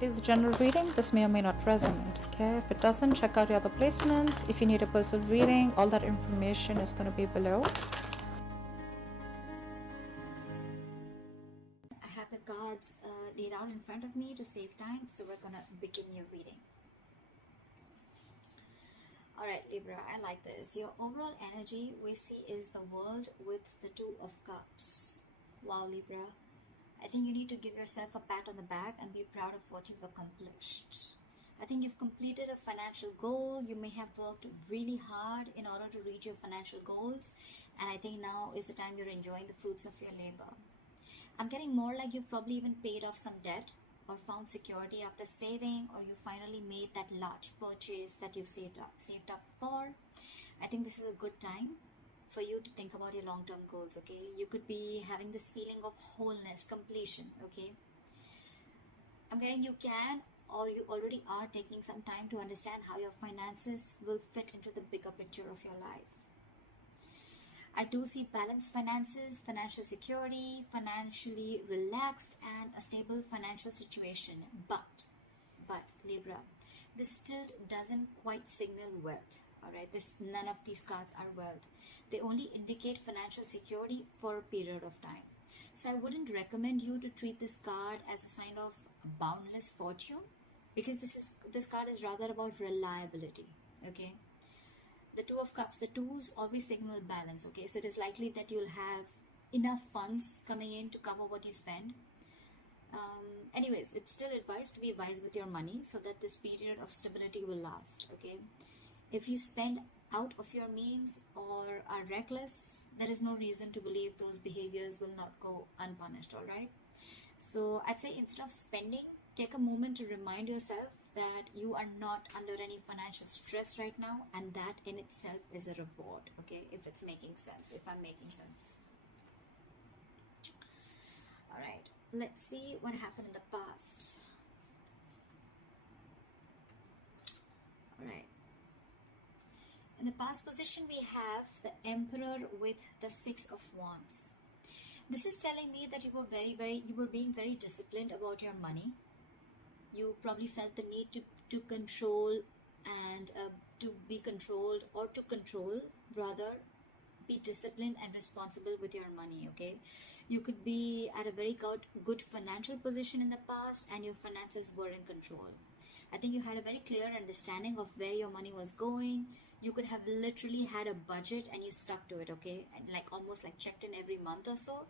It is a general reading. This may or may not resonate. Okay, if it doesn't, check out your other placements. If you need a personal reading, all that information is going to be below. I have the cards laid out in front of me to save time, so we're gonna begin your reading. Alright, Libra, I like this. Your overall energy we see is the world with the Two of Cups. Wow, Libra. I think you need to give yourself a pat on the back and be proud of what you've accomplished. I think you've completed a financial goal. You may have worked really hard in order to reach your financial goals, and I think now is the time you're enjoying the fruits of your labor. I'm getting more like you've probably even paid off some debt or found security after saving, or you finally made that large purchase that you've saved up for. I think this is a good time for you to think about your long-term goals, okay? You could be having this feeling of wholeness, completion, okay? I'm getting you can or you already are taking some time to understand how your finances will fit into the bigger picture of your life. I do see balanced finances, financial security, financially relaxed, and a stable financial situation. But Libra, this still doesn't quite signal wealth. Alright, none of these cards are wealth. They only indicate financial security for a period of time. So I wouldn't recommend you to treat this card as a sign of boundless fortune, because this card is rather about reliability. Okay. The Two of Cups, the twos always signal balance, okay? So it is likely that you'll have enough funds coming in to cover what you spend. Anyways, it's still advised to be wise with your money so that this period of stability will last, okay? If you spend out of your means or are reckless, there is no reason to believe those behaviors will not go unpunished, all right? So I'd say instead of spending, take a moment to remind yourself that you are not under any financial stress right now, and that in itself is a reward, okay? If it's making sense, if I'm making sense. All right, let's see what happened in the past. All right. In the past position, we have the Emperor with the Six of Wands. This is telling me that you were being very disciplined about your money. You probably felt the need to control and to be controlled, or to control rather, be disciplined and responsible with your money, okay? You could be at a very good financial position in the past and your finances were in control. I think you had a very clear understanding of where your money was going. You could have literally had a budget and you stuck to it, okay? And almost checked in every month or so.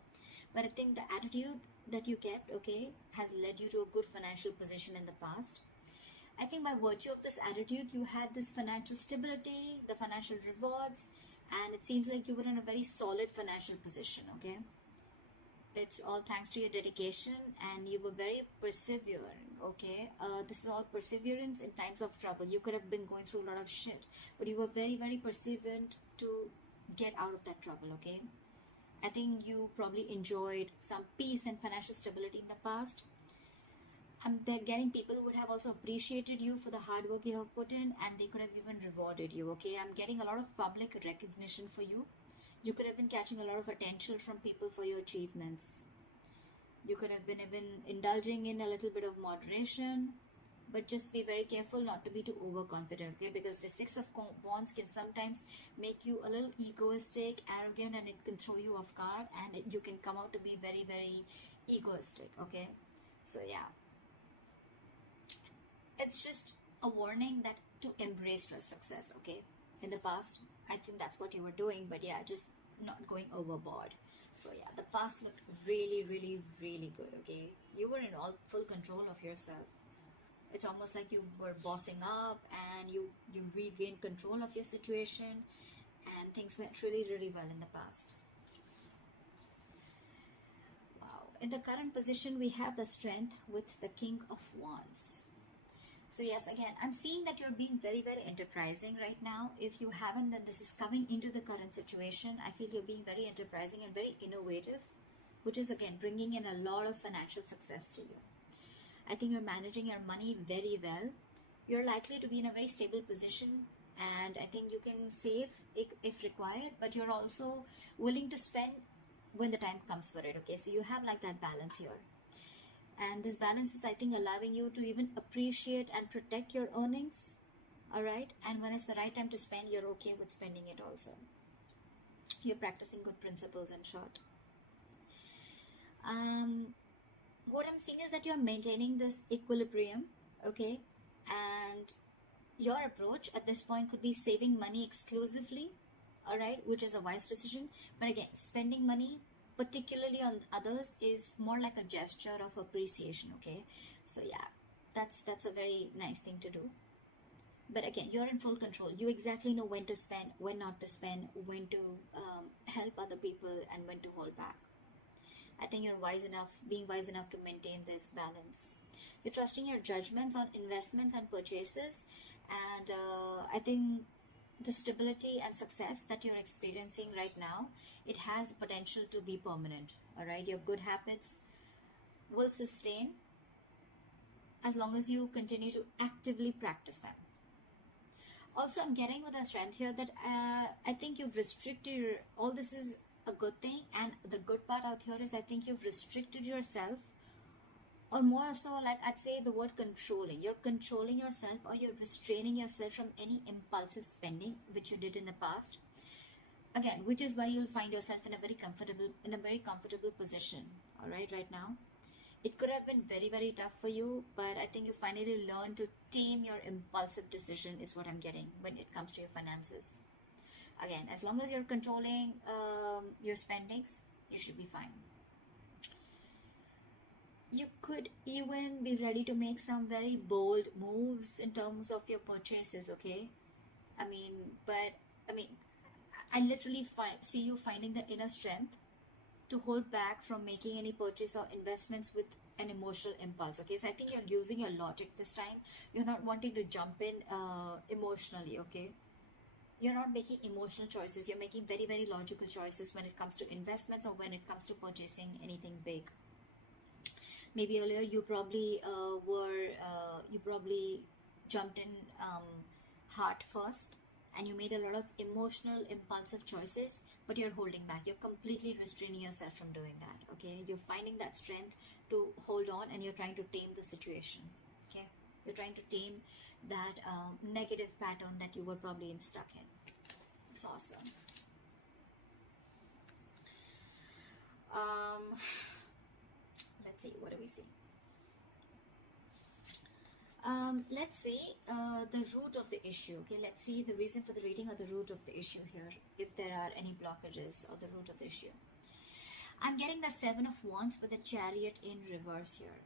But I think the attitude that you kept, okay, has led you to a good financial position in the past. I think by virtue of this attitude, you had this financial stability, the financial rewards, and it seems like you were in a very solid financial position, okay? It's all thanks to your dedication, and you were very persevering, okay? This is all perseverance in times of trouble. You could have been going through a lot of shit, but you were very, very perseverant to get out of that trouble, okay? I think you probably enjoyed some peace and financial stability in the past. They're getting people who would have also appreciated you for the hard work you have put in, and they could have even rewarded you, okay? I'm getting a lot of public recognition for you. You could have been catching a lot of attention from people for your achievements. You could have been even indulging in a little bit of moderation, but just be very careful not to be too overconfident, okay? Because the Six of Wands can sometimes make you a little egoistic, arrogant, and it can throw you off guard, and you can come out to be very, very egoistic, okay? So yeah, it's just a warning that to embrace your success, okay? In the past, I think that's what you were doing, but yeah, just not going overboard. So yeah, the past looked really, really, really good, okay? You were in all full control of yourself. It's almost like you were bossing up and you regained control of your situation, and things went really, really well in the past. Wow. In the current position, we have the Strength with the King of Wands. So yes, again, I'm seeing that you're being very, very enterprising right now. If you haven't, then this is coming into the current situation. I feel you're being very enterprising and very innovative, which is again bringing in a lot of financial success to you. I think you're managing your money very well. You're likely to be in a very stable position, and I think you can save if required, but you're also willing to spend when the time comes for it, okay? So you have that balance here. And this balance is, I think, allowing you to even appreciate and protect your earnings. All right. And when it's the right time to spend, you're okay with spending it also. You're practicing good principles, in short. What I'm seeing is that you're maintaining this equilibrium, okay? And your approach at this point could be saving money exclusively, all right, which is a wise decision. But again, spending money, particularly on others, is more like a gesture of appreciation, okay? So yeah, that's a very nice thing to do. But again, you're in full control. You exactly know when to spend, when not to spend, when to help other people, and when to hold back. I think you're being wise enough to maintain this balance. You're trusting your judgments on investments and purchases. And I think the stability and success that you're experiencing right now, it has the potential to be permanent. All right. Your good habits will sustain as long as you continue to actively practice them. Also, I'm getting with a strength here that I think you've restricted all this is a good thing, and the good part out here is I think you've restricted yourself, or more so, like I'd say the word controlling. You're controlling yourself, or you're restraining yourself from any impulsive spending which you did in the past. Again, which is why you'll find yourself in a very comfortable position. All right, right now. It could have been very, very tough for you, but I think you finally learned to tame your impulsive decision is what I'm getting when it comes to your finances. Again, as long as you're controlling your spendings, you should be fine. You could even be ready to make some very bold moves in terms of your purchases, okay? I literally see you finding the inner strength to hold back from making any purchase or investments with an emotional impulse, okay? So I think you're using your logic this time. You're not wanting to jump in emotionally, okay? You're not making emotional choices. You're making very, very logical choices when it comes to investments or when it comes to purchasing anything big. Maybe earlier you probably jumped in heart first, and you made a lot of emotional, impulsive choices, but you're holding back. You're completely restraining yourself from doing that, okay? You're finding that strength to hold on, and you're trying to tame the situation, okay? You're trying to tame that negative pattern that you were probably stuck in. It's awesome. Let's see, what do we see? Let's see the root of the issue, okay? Let's see the reason for the reading or the root of the issue here, if there are any blockages or the root of the issue. I'm getting the 7 of Wands with the Chariot in reverse here.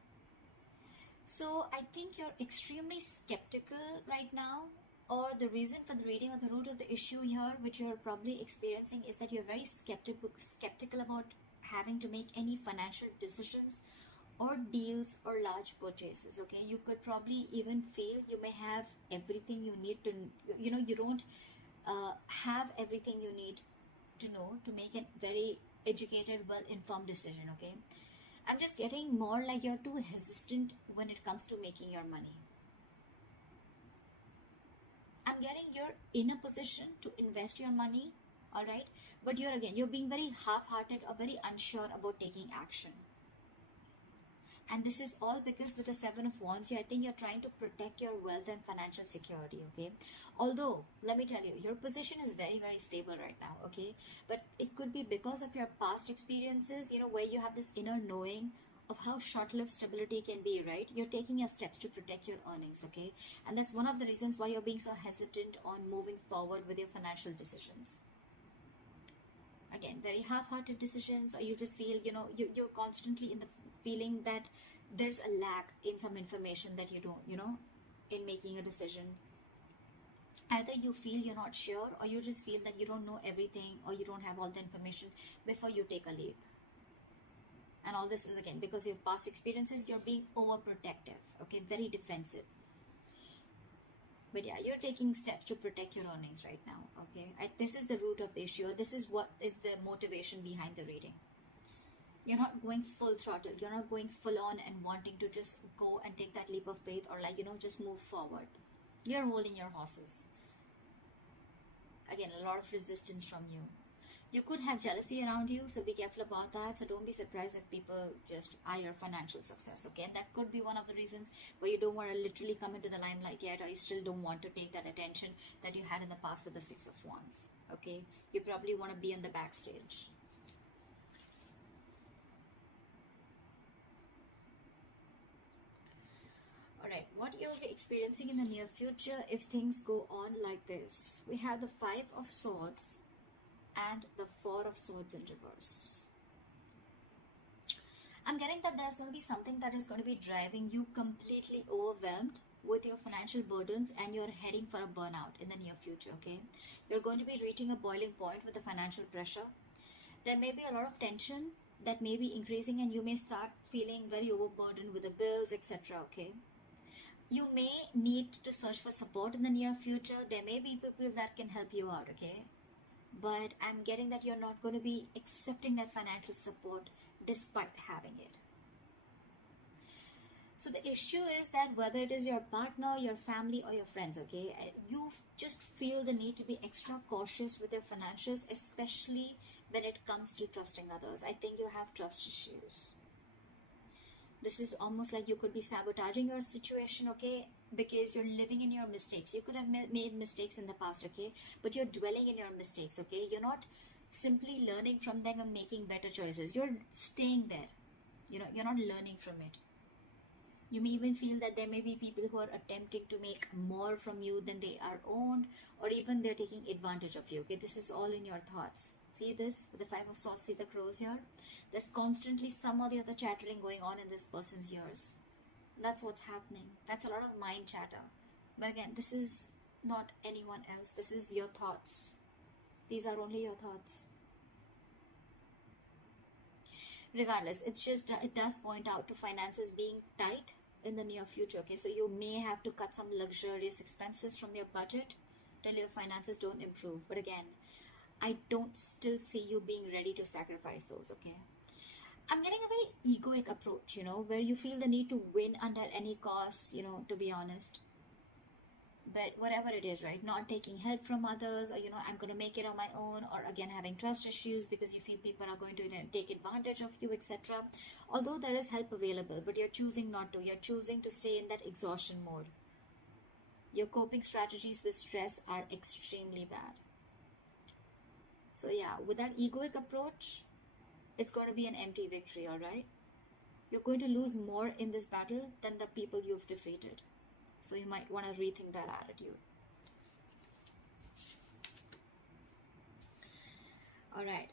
So I think you're extremely skeptical right now, or the reason for the reading or the root of the issue here, which you're probably experiencing, is that you're very skeptical about having to make any financial decisions or deals or large purchases, okay? You could probably even feel you may have everything you need to, you don't have everything you need to know to make a very educated, well-informed decision, okay? I'm just getting more like you're too hesitant when it comes to making your money. I'm getting you're in a position to invest your money, all right? But you're being very half-hearted or very unsure about taking action. And this is all because with the 7 of Wands here, I think you're trying to protect your wealth and financial security, okay? Although, let me tell you, your position is very, very stable right now, okay? But it could be because of your past experiences, where you have this inner knowing of how short-lived stability can be, right? You're taking your steps to protect your earnings, okay? And that's one of the reasons why you're being so hesitant on moving forward with your financial decisions. Again, very half-hearted decisions, or you just feel, you're constantly in the feeling that there's a lack in some information that you don't, in making a decision. Either you feel you're not sure, or you just feel that you don't know everything, or you don't have all the information before you take a leap. And all this is, again, because of past experiences, you're being overprotective, okay? Very defensive. But yeah, you're taking steps to protect your earnings right now, okay? This is the root of the issue. This is what is the motivation behind the reading. You're not going full throttle. You're not going full on and wanting to just go and take that leap of faith, or just move forward. You're holding your horses. Again, a lot of resistance from you. You could have jealousy around you, so be careful about that. So don't be surprised if people just eye your financial success, okay? And that could be one of the reasons why you don't want to literally come into the limelight yet, or you still don't want to take that attention that you had in the past with the Six of Wands, okay? You probably want to be in the backstage. Alright, what you'll be experiencing in the near future if things go on like this. We have the Five of Swords and the Four of Swords in reverse. I'm getting that there's going to be something that is going to be driving you completely overwhelmed with your financial burdens, and you're heading for a burnout in the near future, okay? You're going to be reaching a boiling point with the financial pressure. There may be a lot of tension that may be increasing, and you may start feeling very overburdened with the bills, etc., okay? You may need to search for support in the near future. There may be people that can help you out, okay? But I'm getting that you're not going to be accepting that financial support despite having it. So the issue is that whether it is your partner, your family, or your friends, okay, you just feel the need to be extra cautious with your finances, especially when it comes to trusting others. I think you have trust issues. This is almost like you could be sabotaging your situation, okay? Because you're living in your mistakes. You could have made mistakes in the past, okay? But you're dwelling in your mistakes, okay? You're not simply learning from them and making better choices. You're staying there. You know, you're not learning from it. You may even feel that there may be people who are attempting to make more from you than they are owned, or even they're taking advantage of you, okay? This is all in your thoughts. See this with the Five of Swords, see the crows here? There's constantly some or the other chattering going on in this person's ears. That's what's happening. That's a lot of mind chatter. But again, this is not anyone else. This is your thoughts. These are only your thoughts. Regardless, it does point out to finances being tight in the near future, okay? So you may have to cut some luxurious expenses from your budget till your finances don't improve. But again, I don't still see you being ready to sacrifice those, okay? I'm getting a very egoic approach, you know, where you feel the need to win under any cost, you know, to be honest. But whatever it is, right, not taking help from others, or, you know, I'm going to make it on my own, or again, having trust issues because you feel people are going to, you know, take advantage of you, etc. Although there is help available, but you're choosing not to. You're choosing to stay in that exhaustion mode. Your coping strategies with stress are extremely bad. So yeah, with that egoic approach, it's going to be an empty victory, alright? You're going to lose more in this battle than the people you've defeated. So you might want to rethink that attitude. Alright,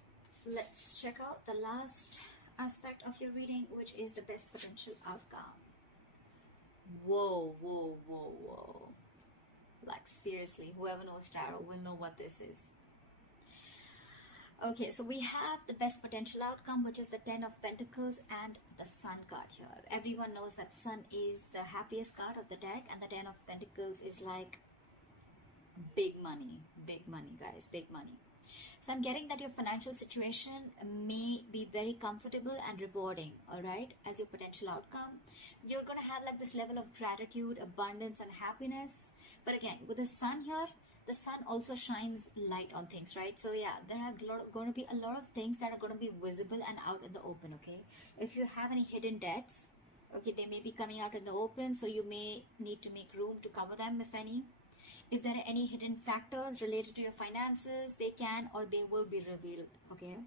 let's check out the last aspect of your reading, which is the best potential outcome. Whoa, whoa, whoa, whoa. Like seriously, whoever knows tarot will know what this is. Okay, so we have the best potential outcome, which is the Ten of Pentacles and the Sun card here. Everyone knows that Sun is the happiest card of the deck, and the Ten of Pentacles is like big money, guys, big money. So I'm getting that your financial situation may be very comfortable and rewarding, all right, as your potential outcome. You're going to have like this level of gratitude, abundance, and happiness. But again, with the Sun here, the sun also shines light on things, right? So yeah, there are going to be a lot of things that are going to be visible and out in the open, okay? If you have any hidden debts, okay, they may be coming out in the open, so you may need to make room to cover them, if any. If there are any hidden factors related to your finances, they can or they will be revealed, okay?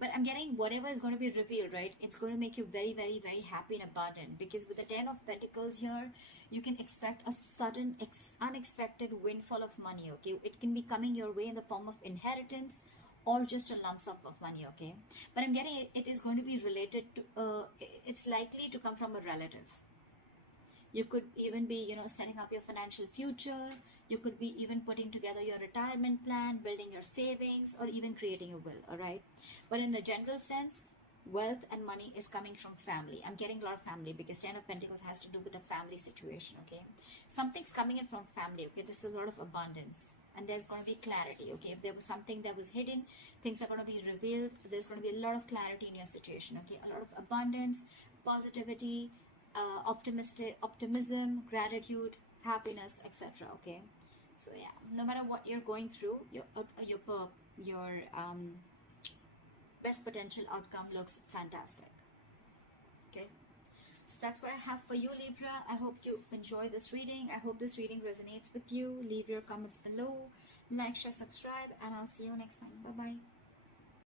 But I'm getting whatever is going to be revealed, right? It's going to make you very, very, very happy and abundant, because with the Ten of Pentacles here, you can expect a sudden, unexpected windfall of money, okay? It can be coming your way in the form of inheritance or just a lump sum of money, okay? But I'm getting it is going to be related to, it's likely to come from a relative. You could even be, you know, setting up your financial future. You could be even putting together your retirement plan, building your savings, or even creating a will, all right? But in a general sense, wealth and money is coming from family. I'm getting a lot of family because Ten of Pentacles has to do with a family situation, okay? Something's coming in from family, okay? This is a lot of abundance. And there's going to be clarity, okay? If there was something that was hidden, things are going to be revealed. There's going to be a lot of clarity in your situation, okay? A lot of abundance, positivity, optimism, gratitude, happiness, etc., okay? So yeah, no matter what you're going through, your your best potential outcome looks fantastic. Okay, so that's what I have for you, Libra. I hope you enjoy this reading. I hope this reading resonates with you. Leave your comments below, like, share, subscribe, and I'll see you next time. Bye bye.